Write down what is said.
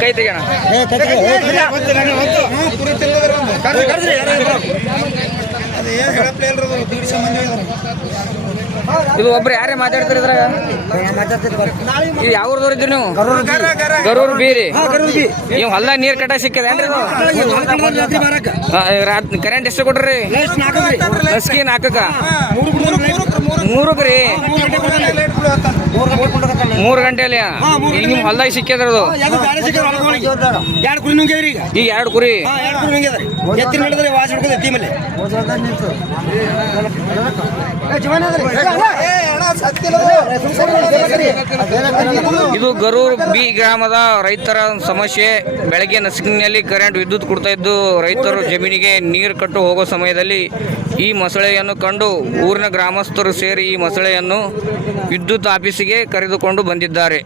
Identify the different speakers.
Speaker 1: ಕೈ ತೆಗೋಣ ಇದು ಒಬ್ರು ಯಾರೇ ಮಾತಾಡ್ತಾರೆ ಇದ್ರಾಗ? ಇವ್ ಯಾವ ಊರ್ದವ್ರು ಇದ್ರಿ ನೀವು? ಗರೂರ್ ಬೀರಿ ನೀವು ಹೊಲ್ದಾಗ ನೀರ್ ಕಟ್ಟ ಸಿಕ್ಕದೇನ್ರಿ ಕರೆಂಟ್ ಎಷ್ಟು ಕೊಟ್ರಿ? ಲಸ್ಕಿ ನಾಲ್ಕಕ್ಕ ಮೂರಕ್ಕೆ ರೀ ಮೂರು ಗಂಟೆಯಲ್ಲಿ ಈಗ ನಿಮ್ ಹೊಲ್ದಾಗ ಸಿಕ್ಕಿದ್ರ ಅದು
Speaker 2: ಎರಡು ಕುರಿ ನುಂಗ್ಯದ್ರಿ ಈಗ.
Speaker 1: ಈಗ ಎರಡು ಕುರಿ? ಇದು ಗರೂರ್ ಬಿ ಗ್ರಾಮದ ರೈತರ ಸಮಸ್ಯೆ. ಬೆಳಗ್ಗೆ ನಸುಕಿನಲ್ಲಿ ಕರೆಂಟ್ ವಿದ್ಯುತ್ ಕೊಡ್ತಾ ಇದ್ದು ರೈತರು ಜಮೀನಿಗೆ ನೀರು ಕಟ್ಟು ಹೋಗೋ ಸಮಯದಲ್ಲಿ ಈ ಮೊಸಳೆಯನ್ನು ಕಂಡು ಊರಿನ ಗ್ರಾಮಸ್ಥರು ಸೇರಿ ಈ ಮೊಸಳೆಯನ್ನು ವಿದ್ಯುತ್ ಆಫೀಸಿಗೆ ಕರೆದುಕೊಂಡು ಬಂದಿದ್ದಾರೆ.